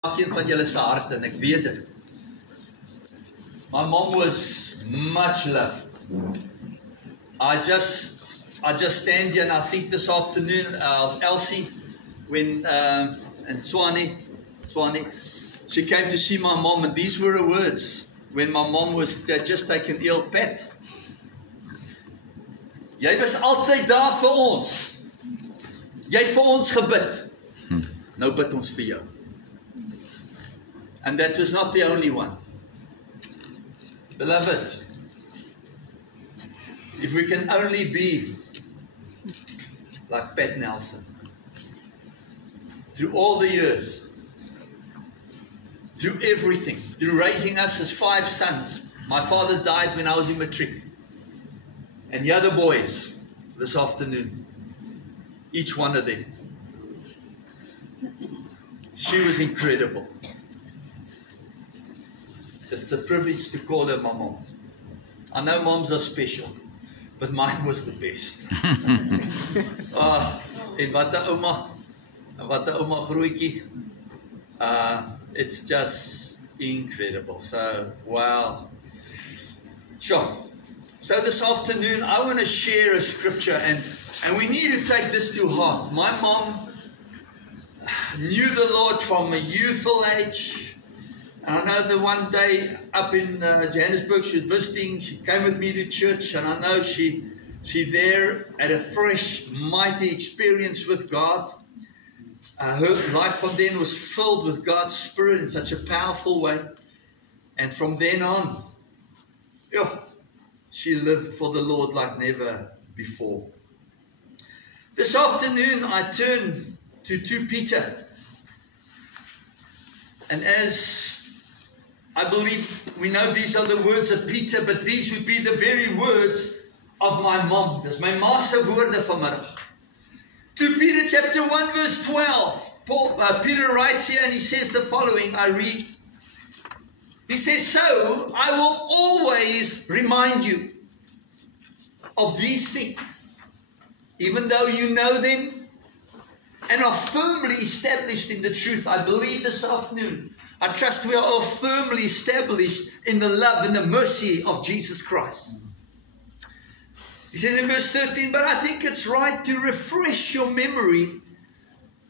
elkeen van julle se harte en ek weet dit. My mom was much loved. I just stand here and I think this afternoon of Elsie when and Swanee, she came to see my mom and these were her words when my mom was just taken ill. Pat, jy was altyd daar vir ons. Jy het vir ons gebid. Nou bid ons vir jou. And that was not the only one. Beloved, if we can only be like Pat Nelson, through all the years, through everything, through raising us as 5 sons. My father died when I was in matric. And the other boys this afternoon, each one of them. She was incredible. It's a privilege to call her my mom. I know moms are special, but mine was the best. En wat 'n ouma grootjie. It's just incredible. So, wow. Sure. So this afternoon, I want to share a scripture, and we need to take this to heart. My mom knew the Lord from a youthful age. And I know that one day up in Johannesburg, she was visiting. She came with me to church, and I know she there had a fresh, mighty experience with God. Her life from then was filled with God's Spirit in such a powerful way. And from then on, she lived for the Lord like never before. This afternoon, I turn to 2 Peter. And as I believe we know these are the words of Peter, but these would be the very words of my mom. Dis my ma se woorde vanmiddag. 2 Peter chapter 1 verse 12. Peter writes here and he says the following, I read. He says, so I will always remind you of these things, even though you know them and are firmly established in the truth. I believe this afternoon, I trust we are all firmly established in the love and the mercy of Jesus Christ. He says in verse 13, but I think it's right to refresh your memory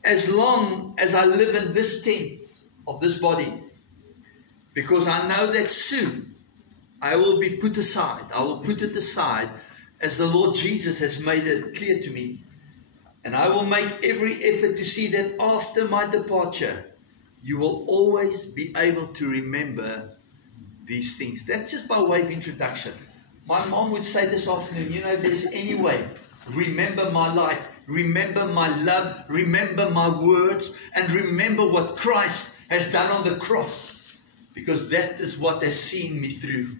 as long as I live in this tent of this body. Because I know that soon I will be put aside. I will put it aside as the Lord Jesus has made it clear to me. And I will make every effort to see that after my departure, you will always be able to remember these things. That's just by way of introduction. My mom would say this afternoon, you know, if there's any way, remember my life, remember my love, remember my words, and remember what Christ has done on the cross. Because that is what has seen me through.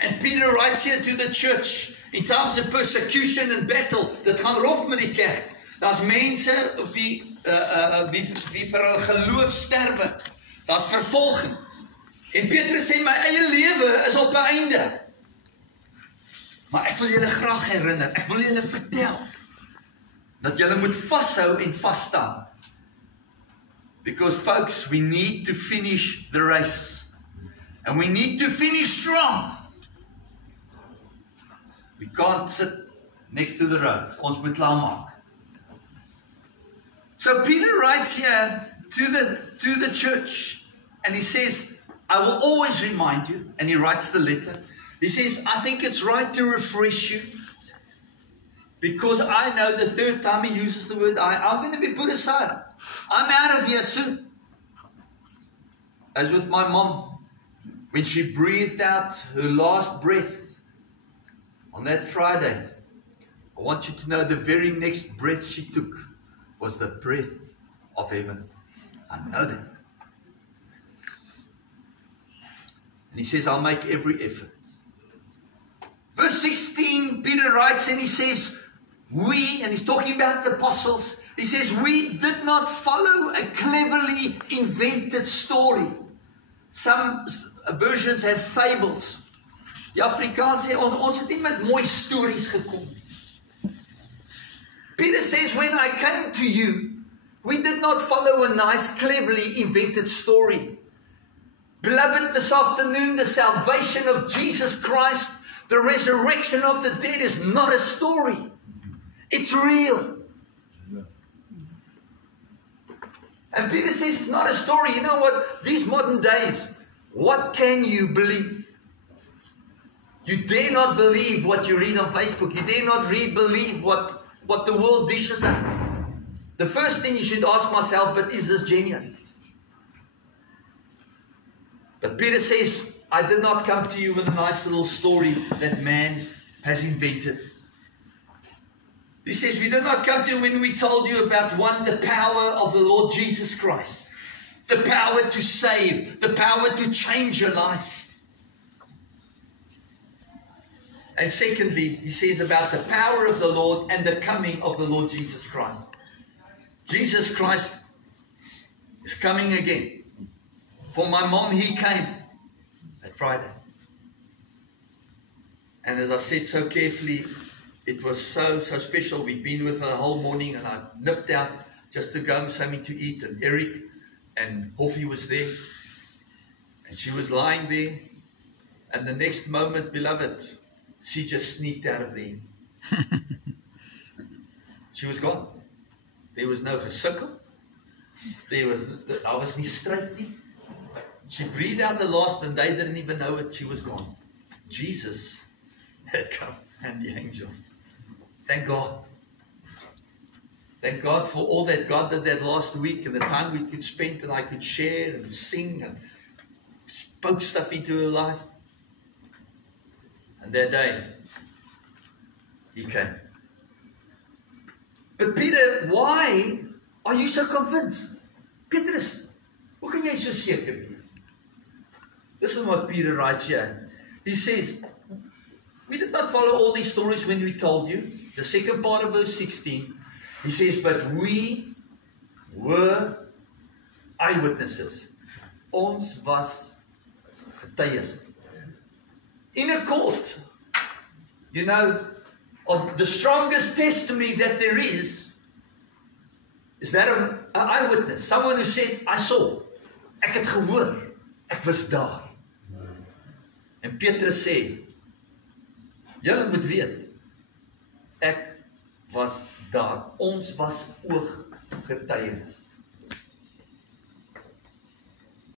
And Peter writes here to the church, in times of persecution and battle, dit gaan rof met die kerk. Daar's mense wie vir hulle geloof sterwe. Daar's vervolging. En Petrus sê, my eie lewe is op 'n einde. Maar ek wil julle graag herinner, ek wil julle vertel, dat julle moet vashou en vasstaan. Because folks, we need to finish the race. And we need to finish strong. We can't sit next to the road. Ons moet klaarmaak. So Peter writes here to the church, and he says, I will always remind you, and he writes the letter. He says, I think it's right to refresh you, because I know the third time he uses the word, I'm going to be put aside. I'm out of here soon. As with my mom, when she breathed out her last breath on that Friday, I want you to know the very next breath she took was the breath of heaven. I know that. And he says, I'll make every effort. Verse 16, Peter writes and he says, we, and he's talking about the apostles, he says, we did not follow a cleverly invented story. Some versions have fables. Die Afrikaans sê, ons het nie met mooi stories gekom. Peter says, when I came to you, We did not follow a nice, cleverly invented story. Beloved, this afternoon, the salvation of Jesus Christ, the resurrection of the dead is not a story. It's real. And Peter says it's not a story. You know what? These modern days, what can you believe? You dare not believe what you read on Facebook. You dare not believe what the world dishes up. The first thing you should ask myself, but is this genuine? But Peter says, I did not come to you with a nice little story that man has invented. He says, we did not come to you when we told you about the power of the Lord Jesus Christ. The power to save, the power to change your life. And secondly, he says about the power of the Lord and the coming of the Lord Jesus Christ. Jesus Christ is coming again. For my mom, he came at Friday. And as I said so carefully, it was so special. We'd been with her the whole morning, and I nipped out just to go and something to eat. And Eric and Hoffie was there. And she was lying there. And the next moment, beloved, she just sneaked out of there. She was gone. There was no gesukkel. There was obviously straight. She breathed out the last, and they didn't even know it. She was gone. Jesus had come, and the angels. Thank God. Thank God for all that God did that last week, and the time we could spend, and I could share and sing and spoke stuff into her life. And that day, he came. But Peter, why are you so convinced? Petrus, hoe kan jy so seker wees? Listen what Peter writes here. He says, we did not follow all these stories when we told you. The second part of verse 16, he says, but we were eyewitnesses. Ons was getuies. In a court, you know, of the strongest testimony that there is that of an eyewitness. Someone who said, I saw, ek het gehoor, ek was daar. En Petrus sê, julle moet weet, ek was daar. Ons was ooggetuienis.